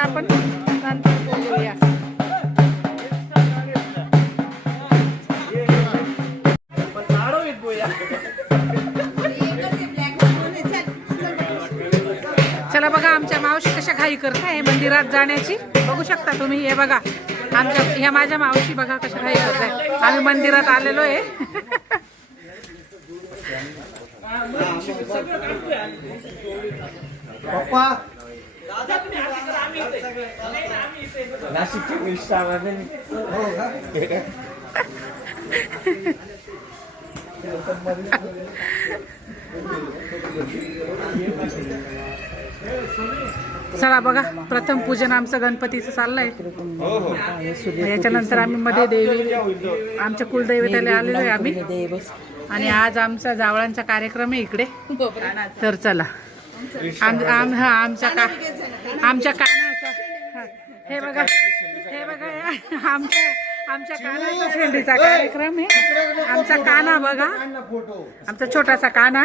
आता आपण नंतर बोलूया. चला बघा आमच्या मावशी कशा घाई करताय मंदिरात जाण्याची. बघू शकता तुम्ही. हे बघा आमच्या ह्या माझ्या मावशी बघा कशा घाई करताय. आम्ही मंदिरात आलेलो आहे. पप्पा नाशिकची हो का? चला बघा प्रथम पूजन आमचं गणपतीचं चाललंय. याच्यानंतर आम्ही मध्ये देवी आमच्या कुलदैवताला आलेलो आहे आम्ही. आणि आज आमचा जावळांचा कार्यक्रम आहे इकडे. तर चला आमच्या कानाचा हे बघा आमच्या कानाचा शेंडीचा कार्यक्रम आहे. आमचा काना बघा आमचा छोटासा काना.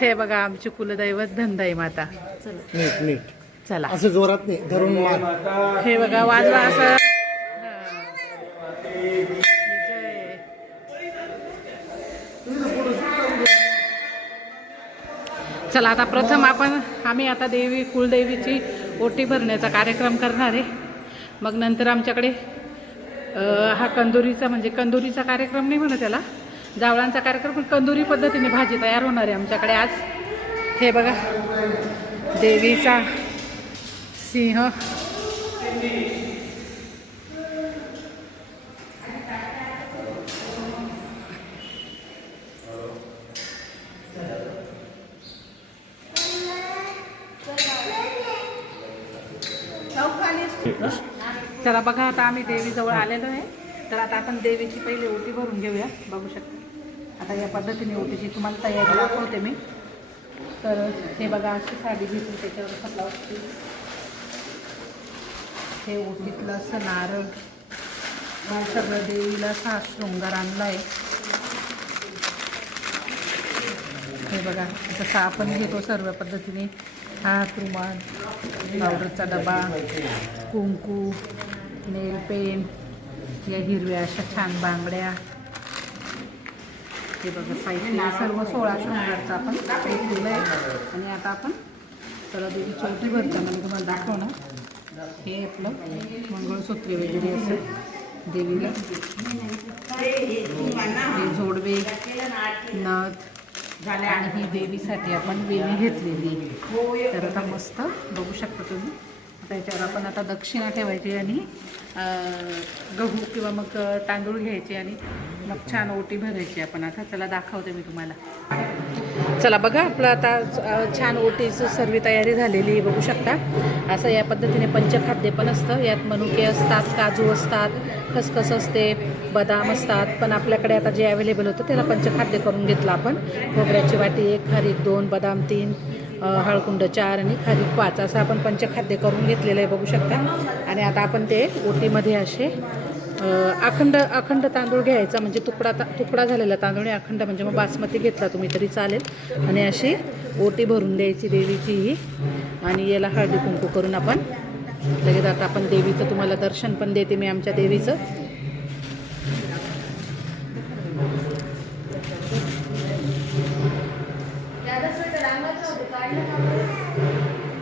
हे बघा आमची कुलदैवत धनदाई माता. नीट नीट चला असं जोरात नाही धरून मार. हे बघा वाजवा असं. चला आता प्रथम आम्ही आता कुलदेवीची ओटी भरण्याचा कार्यक्रम करणार आहे. मग नंतर आमच्याकडे हा कंदुरीचा कार्यक्रम नाही म्हणत त्याला, जावळांचा कार्यक्रम. पण कंदुरी पद्धतीने भाजी तयार होणार आहे आमच्याकडे आज. हे बघा देवीचा सिंह. चला बघा आता आम्ही देवीजवळ आलेलो आहे. तर आता आपण देवीची पहिली ओटी भरून घेऊया. बघू शकता आता या पद्धतीने ओटीची तुम्हाला तयारी दाखवते मी. तर हे बघा अशी साडी घेतली त्याच्यावर खपला असते. हे ओटीतलं असं नारळ सगळं देवीला असा शृंगार आणला आहे. हे बघा जसं आपण घेतो सर्व पद्धतीने हात रुमाल पावडरचा डबा कुंकू नेल पेन या हिरव्या अशा छान बांगड्या. हे बघा साहित्य सर्व 16 शृंगारचं आपण घेतलेलं आहे. आणि आता आपण चला देवी चौथी भरताना मी तुम्हाला दाखवणार. हे आपलं मंगळसूत्र वगैरे असं देवीला. हे जोडवे नथ आणि ही देवीसाठी आपण वेणी घेतलेली. तर आता मस्त बघू शकता तुम्ही. त्याच्यावर आपण आता दक्षिणा ठेवायची आणि गहू किंवा मग तांदूळ घ्यायचे आणि मग छान ओटी भरायची आपण. आता चला दाखवते मी तुम्हाला. चला बघा आपलं आता छान ओटीची सर्व तयारी झालेली आहे. बघू शकता असं या पद्धतीने पंचखाद्य पण असतं. यात मनुके असतात, काजू असतात, खसखस असते, बदाम असतात. पण आपल्याकडे आता जे अवेलेबल होतं त्याला पंचखाद्य करून घेतलं आपण. खोबऱ्याची वाटी 1, खारीक 2, बदाम 3, हळकुंड 4 आणि खारीक 5 असं आपण पंचखाद्य करून घेतलेलं आहे. बघू शकता. आणि आता आपण ते ओटीमध्ये असे अखंड तांदूळ घ्यायचा. म्हणजे तुकडा झालेला तांदूळ आहे अखंड. म्हणजे मग बासमती घेतला तुम्ही तरी चालेल. आणि अशी ओटी भरून द्यायची देवीची ही. आणि याला हळदी कुंकू करून आपण लगेच आता आपण देवीचं तुम्हाला दर्शन पण देते मी आमच्या देवीचं.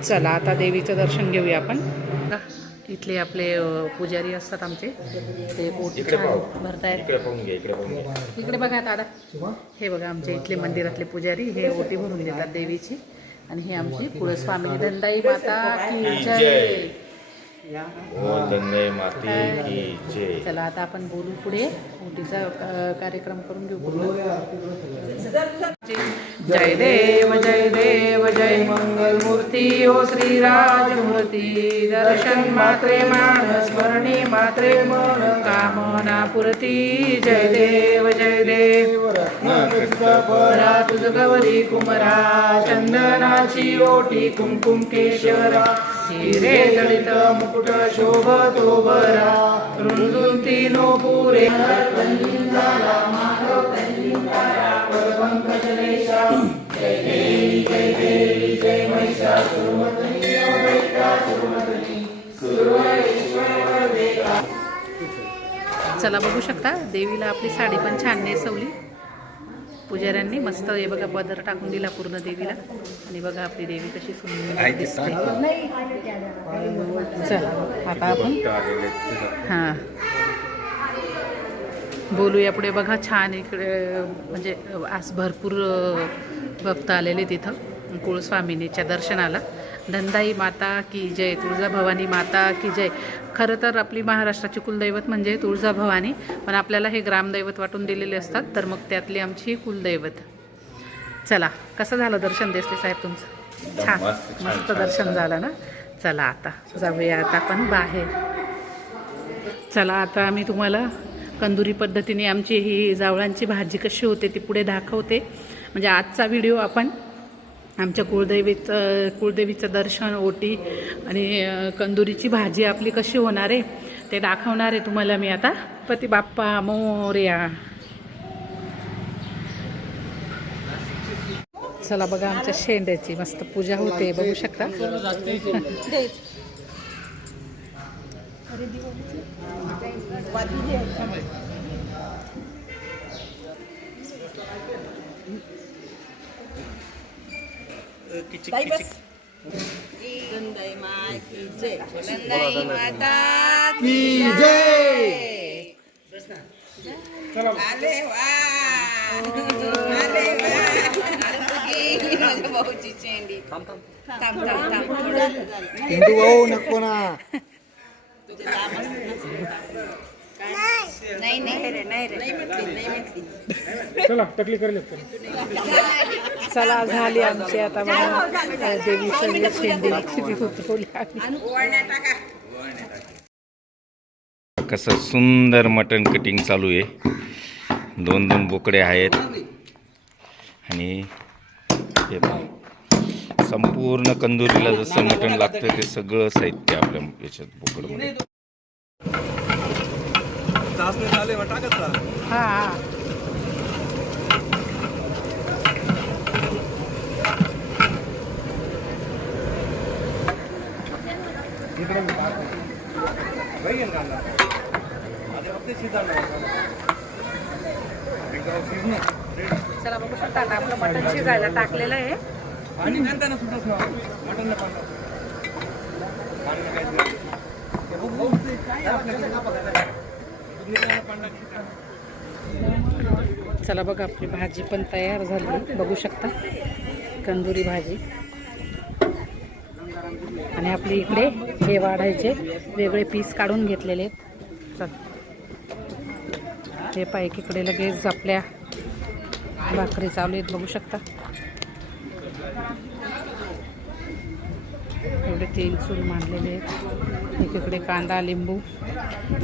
चला आता देवीचं दर्शन घेऊया आपण. इथले आपले पुजारी असतात आमचे ते ओटी भरतायत. इकडे बघा दादा. हे बघा आमच्या इथले मंदिरातले पुजारी हे ओटी भरून देतात देवीची. आणि हे आमची कुलस्वामी धनदाई माता की जय. चला आता आपण बोलू पुढे. ओटीचा कार्यक्रम करून घेऊ. जय देव जय मंगल मूर्ती ओ श्री राजमूर्ती. दर्शन मात्रे मान स्मरणी मात्रे मन कामना पुरती. जय देव परा तुझ गौरी कुमरा. चंदनाची ओटी कुंकुम केशरा. हिरे जडित मुकुट शोभतो बरा. रुंजुंती नो पुरे पंकजलेशा. जय देवी चला बघू शकता देवीला आपली साडी पण छान नेसवली पुजाऱ्यांनी मस्त. हे बघा पदर टाकून दिला पूर्ण देवीला आणि बघा आपली देवी कशी सुंदर दिसते. चला आता आपण हां बोलूया पुढे. बघा छान इकडे म्हणजे आज भरपूर भक्त आलेले तिथं कुळस्वामिनीच्या दर्शनाला. धनदाई माता की जय, तुळजाभवानी माता की जय. खरं तर आपली महाराष्ट्राची कुलदैवत म्हणजे तुळजाभवानी, पण आपल्याला हे ग्रामदैवत वाटून दिलेले असतात, तर मग त्यातली आमची कुलदैवत. चला कसं झालं दर्शन देसले साहेब तुमचं? छान मस्त दर्शन झालं ना. चला आता जाऊया आता आपण बाहेर. चला आता आम्ही तुम्हाला कंदुरी पद्धतीने आमची ही जावळांची भाजी कशी होते ती पुढे दाखवते. म्हणजे आजचा व्हिडिओ आपण आमच्या कुळदेवीचं दर्शन, ओटी आणि कंदुरीची भाजी आपली कशी होणार आहे ते दाखवणार आहे तुम्हाला मी आता. गणपती बाप्पा मोरया. चला बघा आमच्या शेंड्याची मस्त पूजा होते बघू शकता. हिंदू भाऊ नको ना. चला टकली करले. चला झाली आमची आता देवीचं शेंडी होती. कसं सुंदर मटण कटिंग चालू आहे. 2 बोकडे आहेत आणि हे संपूर्ण कंदुरीला जसं मटण लागतं ते सगळं साहित्य आपल्या याच्यात बोकडमध्ये. हां चला बघू शकता आता आपलं मटण शिजायला टाकलेलं आहे. चला बघा आपली भाजी पण तयार झाली बघू शकता, कंदुरी भाजी. आणि आपली इकडे हे वाढायचे वेगळे पीस काढून घेतलेले आहेत. चल हे पाय इकडे लगेच आपल्या भाकरी चालू आहेत बघू शकता. एवढे तेल चूल मांडलेले आहेत. एकीकडे कांदा लिंबू.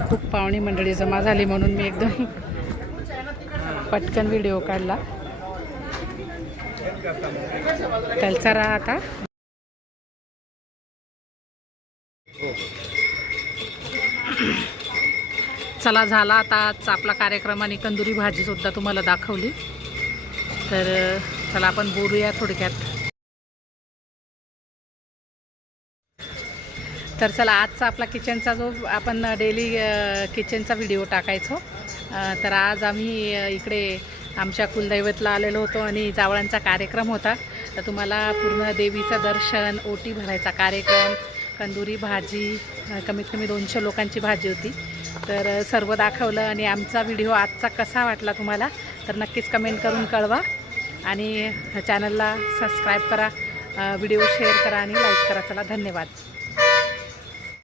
खूप पाहुणी मंडळी जमा झाली म्हणून मी एकदम पटकन व्हिडिओ काढला. चलचा राहा आता. चला झाला आता आजचा आपला कार्यक्रम आणि कंदुरी भाजी सुद्धा तुम्हाला दाखवली. तर चला आपण बोलूया थोडक्यात. तर चला आजचा आपला किचनचा जो आपण डेली किचनचा व्हिडिओ टाकायचो, तर आज आम्ही इकडे आमच्या कुलदैवतला आलेलो होतो आणि जावळांचा कार्यक्रम होता. तर तुम्हाला पूर्ण देवीचं दर्शन, ओटी भरायचा कार्यक्रम, कंदुरी भाजी, कमीत कमी 200 लोकांची भाजी होती. तर सर्व दाखवलं. आणि आमचा व्हिडिओ आजचा कसा वाटला तुम्हाला तर नक्कीच कमेंट करून कळवा. आणि चॅनलला सबस्क्राईब करा, व्हिडिओ शेअर करा आणि लाईक करा. चला धन्यवाद.